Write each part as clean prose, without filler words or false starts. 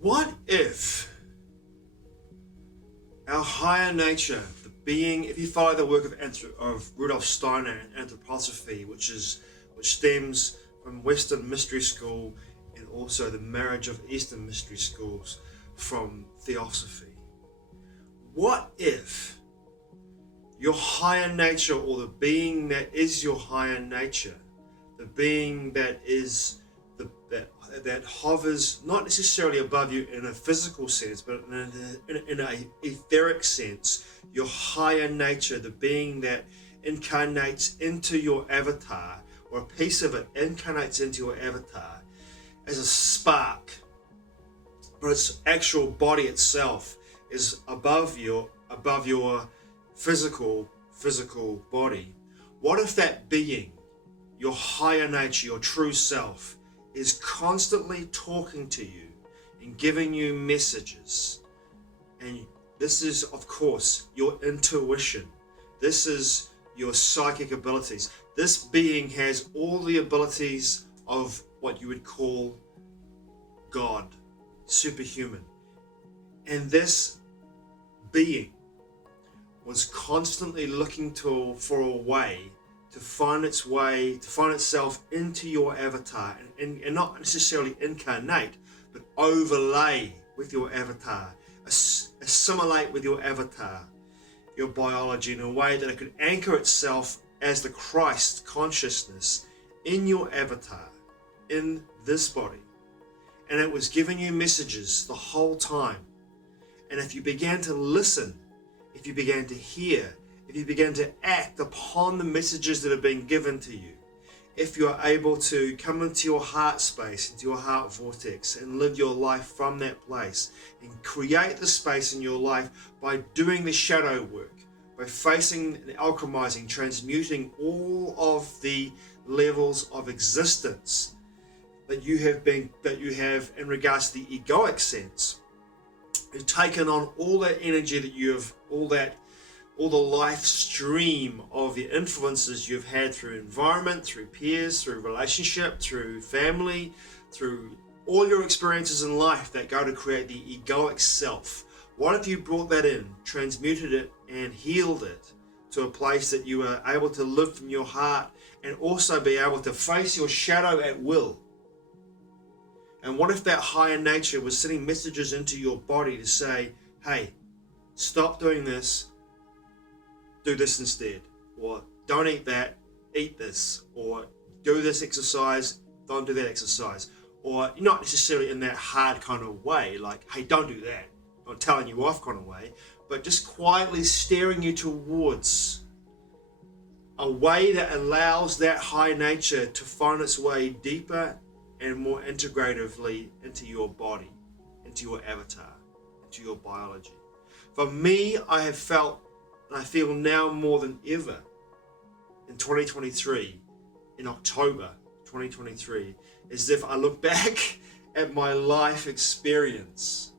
What if our higher nature, the being, if you follow the work of Rudolf Steiner and Anthroposophy, which stems from Western mystery school and also the marriage of Eastern mystery schools from Theosophy. What if your higher nature, or the being that is your higher nature, the being that is that hovers not necessarily above you in a physical sense, but in an etheric sense, your higher nature, the being that incarnates into your avatar, or a piece of it incarnates into your avatar as a spark, but its actual body itself is above your physical body. What if that being, your higher nature, your true self, is constantly talking to you and giving you messages? And this is, of course, your intuition. This is your psychic abilities. This being has all the abilities of what you would call God, superhuman. And this being was constantly looking for a way to find itself into your avatar, and not necessarily incarnate, but overlay with your avatar, assimilate with your avatar, your biology, in a way that it could anchor itself as the Christ consciousness in your avatar, in this body. And it was giving you messages the whole time. And if you began to listen, if you began to hear, if you begin to act upon the messages that are being given to you, if you are able to come into your heart space, into your heart vortex, and live your life from that place, and create the space in your life by doing the shadow work, by facing and alchemizing, transmuting all of the levels of existence that you have in regards to the egoic sense, you've taken on all that energy that you have, all the life stream of the influences you've had through environment, through peers, through relationship, through family, through all your experiences in life that go to create the egoic self. What if you brought that in, transmuted it, and healed it to a place that you are able to live from your heart and also be able to face your shadow at will? And what if that higher nature was sending messages into your body to say, hey, stop doing this, do this instead, or don't eat that, eat this, or do this exercise, don't do that exercise, or not necessarily in that hard kind of way, like, hey, don't do that, or telling you off kind of way, but just quietly steering you towards a way that allows that high nature to find its way deeper and more integratively into your body, into your avatar, into your biology. For me, I have felt, and I feel now more than ever in 2023, in October 2023, as if I look back at my life experience,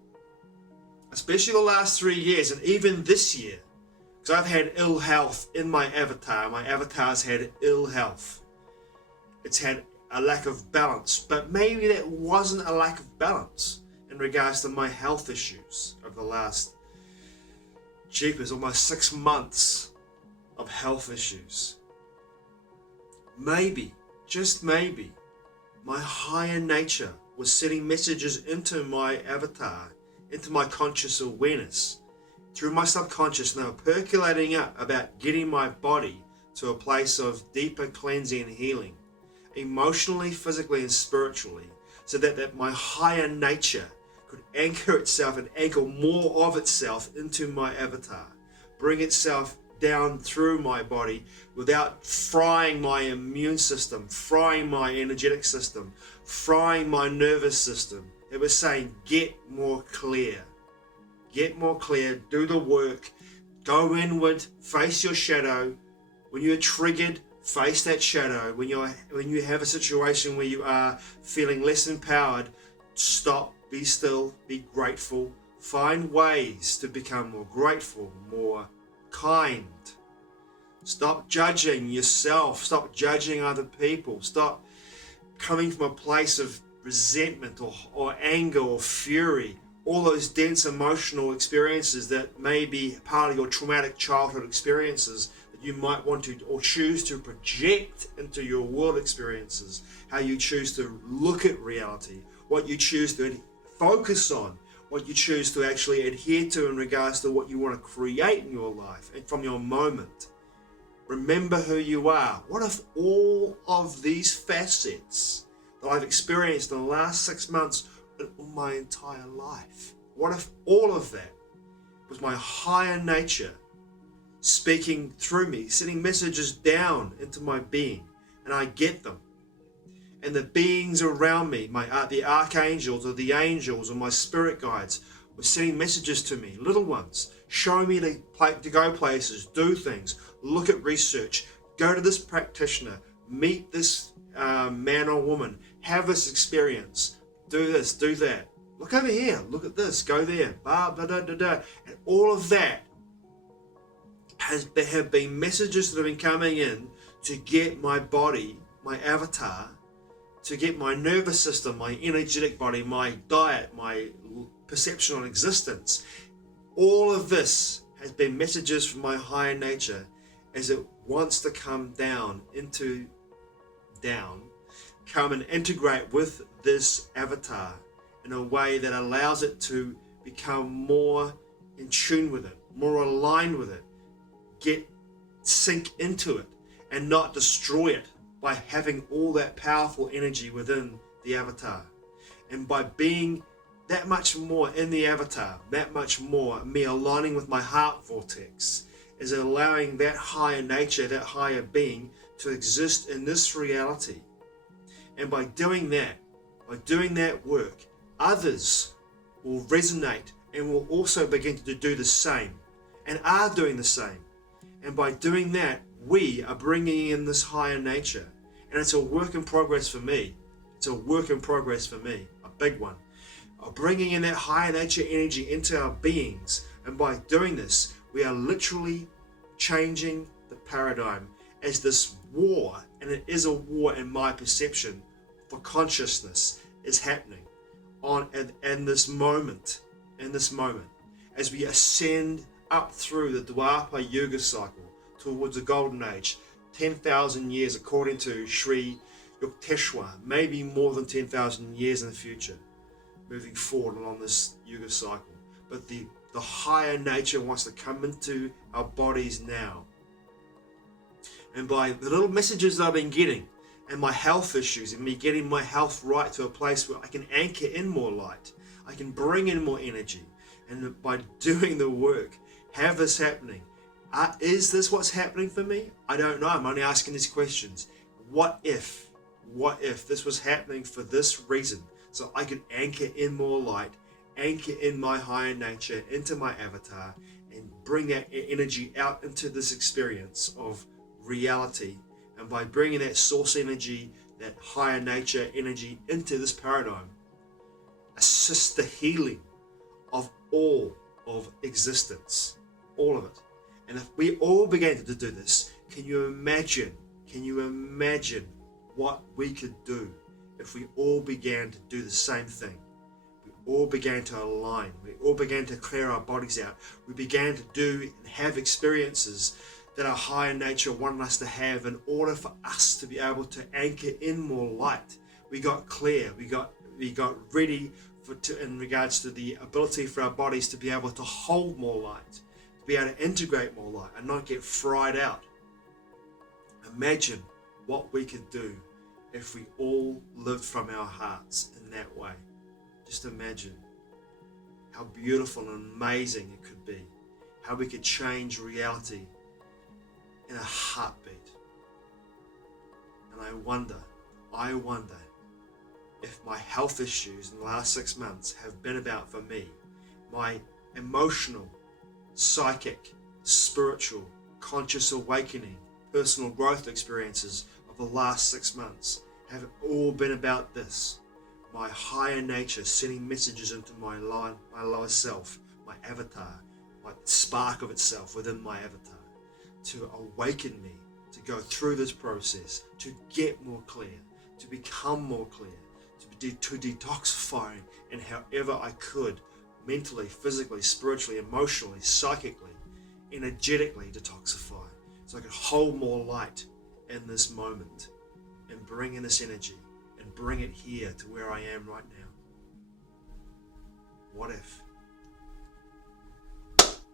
especially the last 3 years, and even this year, because I've had ill health in my avatar. My avatar's had ill health. It's had a lack of balance, but maybe that wasn't a lack of balance in regards to my health issues of the last, almost 6 months of health issues. Maybe, just maybe, my higher nature was sending messages into my avatar, into my conscious awareness, through my subconscious, and they were percolating up about getting my body to a place of deeper cleansing and healing, emotionally, physically, and spiritually, so that my higher nature could anchor itself and anchor more of itself into my avatar, bring itself down through my body without frying my immune system, frying my energetic system, frying my nervous system. It was saying, get more clear, do the work, go inward, face your shadow. When you're triggered, face that shadow. When you have a situation where you are feeling less empowered, stop, be still, be grateful. Find ways to become more grateful, more kind. Stop judging yourself. Stop judging other people. Stop coming from a place of resentment or anger or fury, all those dense emotional experiences that may be part of your traumatic childhood experiences that you might want to or choose to project into your world experiences, how you choose to look at reality, what you choose to focus on, what you choose to actually adhere to in regards to what you want to create in your life and from your moment. Remember who you are. What if all of these facets that I've experienced in the last 6 months and my entire life, what if all of that was my higher nature speaking through me, sending messages down into my being, and I get them? And the beings around me, the archangels or the angels or my spirit guides, were sending messages to me, little ones, showing me to go places, do things, look at research, go to this practitioner, meet this man or woman, have this experience, do this, do that. Look over here, look at this, go there, blah, blah, blah, blah, blah. And all of that have been messages that have been coming in to get my body, my avatar, to get my nervous system, my energetic body, my diet, my perception on existence. All of this has been messages from my higher nature as it wants to come down, come and integrate with this avatar in a way that allows it to become more in tune with it, more aligned with it, sink into it and not destroy it by having all that powerful energy within the avatar. And by being that much more in the avatar, that much more me aligning with my heart vortex, is allowing that higher nature, that higher being to exist in this reality. And by doing that work, others will resonate and will also begin to do the same and are doing the same. And by doing that, we are bringing in this higher nature. And it's a work in progress for me. It's a work in progress for me, a big one. Bringing in that higher nature energy into our beings. And by doing this, we are literally changing the paradigm as this war, and it is a war in my perception, for consciousness is happening in this moment, as we ascend up through the Dwapara Yuga cycle towards the Golden Age, 10,000 years according to Sri Yukteswar, maybe more than 10,000 years in the future, moving forward along this Yuga cycle. But the higher nature wants to come into our bodies now. And by the little messages that I've been getting, and my health issues, and me getting my health right to a place where I can anchor in more light, I can bring in more energy, and by doing the work, have this happening. Is this what's happening for me? I don't know. I'm only asking these questions. What if this was happening for this reason? So I could anchor in more light, anchor in my higher nature, into my avatar, and bring that energy out into this experience of reality. And by bringing that source energy, that higher nature energy into this paradigm, assist the healing of all of existence, all of it. And if we all began to do this, can you imagine what we could do if we all began to do the same thing? We all began to align. We all began to clear our bodies out. We began to do and have experiences that our higher nature wanted us to have in order for us to be able to anchor in more light. We got clear. We got ready in regards to the ability for our bodies to be able to hold more light, to be able to integrate more light and not get fried out. Imagine what we could do if we all lived from our hearts in that way. Just imagine how beautiful and amazing it could be, how we could change reality in a heartbeat. And I wonder if my health issues in the last 6 months have been about, for me, my emotional, psychic, spiritual, conscious awakening, personal growth experiences of the last 6 months have all been about this. My higher nature sending messages into my lower self, my avatar, my spark of itself within my avatar, to awaken me, to go through this process, to get more clear, to become more clear, to detoxifying in however I could, mentally, physically, spiritually, emotionally, psychically, energetically detoxify, so I could hold more light in this moment and bring in this energy and bring it here to where I am right now. What if?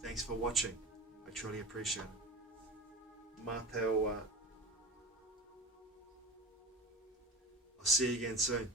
Thanks for watching. I truly appreciate it. Mā te oa. I'll see you again soon.